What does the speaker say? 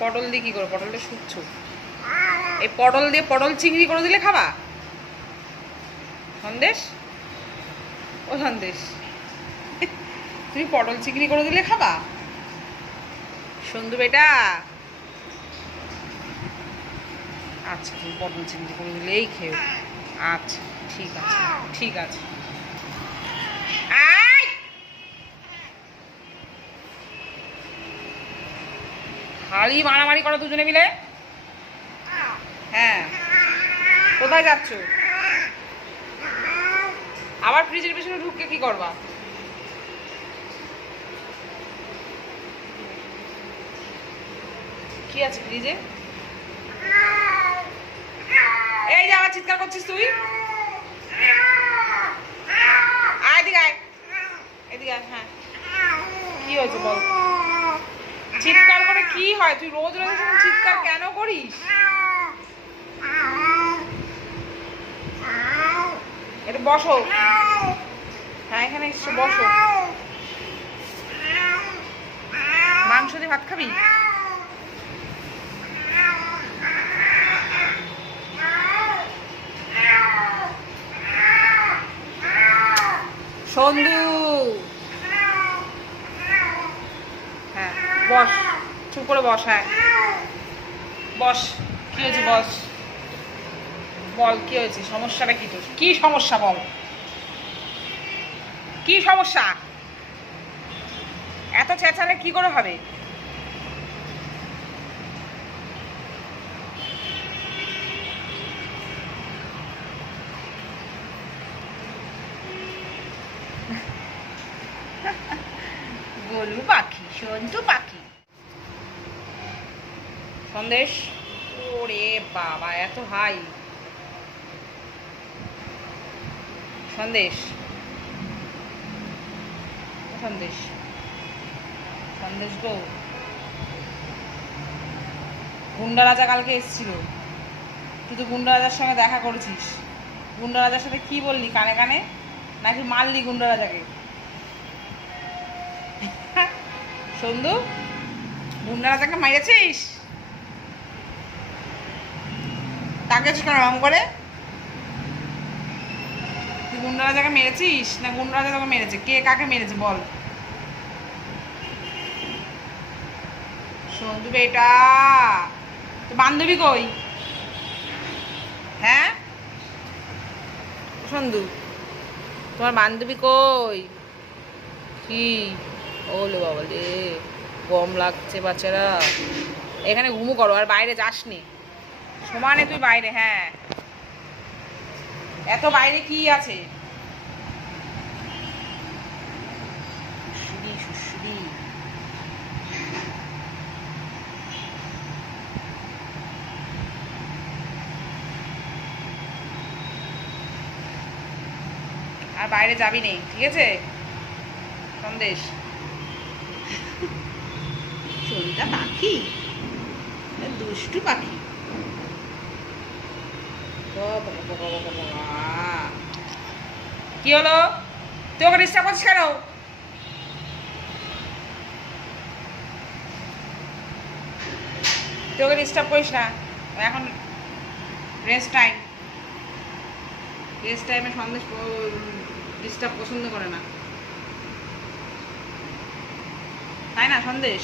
পটল দিয়ে কি করো? পটলটা শুকছো? এই পটল দিয়ে পটল চিংড়ি করে দিলে খাবা? সন্দেশ, ও সন্দেশ, তুমি পটল চিংড়ি করে দিলে খাবা? সন্ধু বেটা, আচ্ছা তুমি পটল চিংড়ি করে দিলেই খেও। আচ্ছা ঠিক আছে, ঠিক আছে। আয়, খালি মারামারি করো দুজনে মিলে। হ্যাঁ, কোথায় যাচ্ছ? আবার ফ্রিজের পিছনে ঢুকে কি করবা? কি আছে ফ্রিজে? এই যে আবার চিৎকার করছিস তুই। আয় এদিকে আয়, এদিকে আয়। হ্যাঁ, কি হয়েছে বল? চিৎকার করে কি হয়? তুই রোজ রোজ এরকম চিৎকার কেন করিস? এটা বসো। হ্যাঁ, এখানে এসে বসো। মাংস দিয়ে ভাত খাবি? সন্ধু, হ্যাঁ বস, চুপ করে বস। হ্যাঁ বস। কি হয়েছে বস? বল কি হয়েছে? সমস্যাটা কি তোর? কি সমস্যা বল? কি সমস্যা? এত চেঁচালে কি করে হবে? গোলু পাখি, সন্তু পাখি। সন্দেশ, ওরে বাবা এত হাই। সন্দেশ, সন্দেশ, সন্দেশ গো। গুন্ডা রাজা কালকে এসেছিল, তুই তো গুন্ডা রাজার সঙ্গে দেখা করেছিস। গুন্ডা রাজার সাথে কি বললি কানে কানে? নাকি মারলি গুন্ডা রাজাকে? সন্ধু, গুন্ডা রাজাকে মাইরেছিস? তাকে কেন রং করে? তুই গুন্ডা রাজাকে মেরেছিস না গুন্ডা রাজা তোকে মেরেছে? কে কাকে মেরেছে বল? সন্ধু বেটা, তো বান্ধবী কই? হ্যাঁ সন্ধু, তোমার বান্ধবী কই? কি ওলে বাবা রে, গরম লাগছে বাচ্চারা। এখানে ঘুমু করো, আর বাইরে যাসনি। সমানে তুই বাইরে। হ্যাঁ, এত বাইরে কি আছে? শুশুরি শুশুরি। আর বাইরে যাবি নেই, ঠিক আছে? সন্দেশ, সন্ধ্যা পাখি, দুষ্টু পাখি। কি হলো? তুই ওকে ডিস্টার্ব করছিস কেন? তুই ওকে ডিস্টার্ব করিস না, এখন রেস্ট টাইম। রেস্ট টাইমে সন্দেশ ডিস্টার্ব পছন্দ করে না, তাই না সন্দেশ?